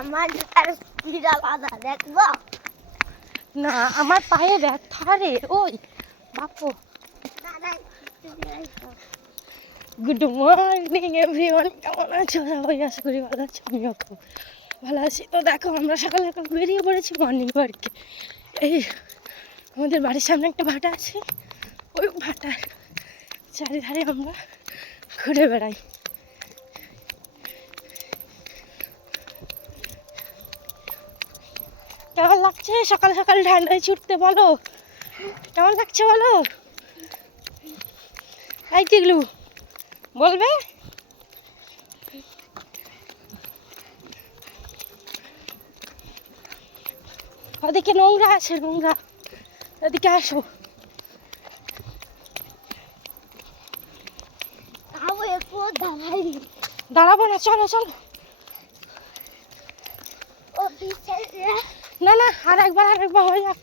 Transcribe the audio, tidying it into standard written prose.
আমার আর বিড়াল আদা দেখবো না, আমার পায়ে ব্যথা রে। ওই বাপু, গুড মর্নিং এভরিওয়ান, কেমন আছো সবাই? আশা করি ভালো আছো, আমিও খুব ভালো আছি। তো দেখো, আমরা সকাল সকাল বেরিয়ে পড়েছি মর্নিং ওয়ার্কে। এই আমাদের বাড়ির সামনে একটা ভাটা আছে, ওই ভাটার চারিধারে আমরা ঘুরে বেড়াই। কেমন লাগছে সকাল সকাল ঠান্ডায় ছুটতে? বলো কেমন লাগছে, বলো। এই টিগলু বলবে। ওদিকে নোংরা আছে, নোংরা, ওদিকে আসো। দাঁড়াবো না, চলো চলো। না না, আর একবার হয়ে যাক।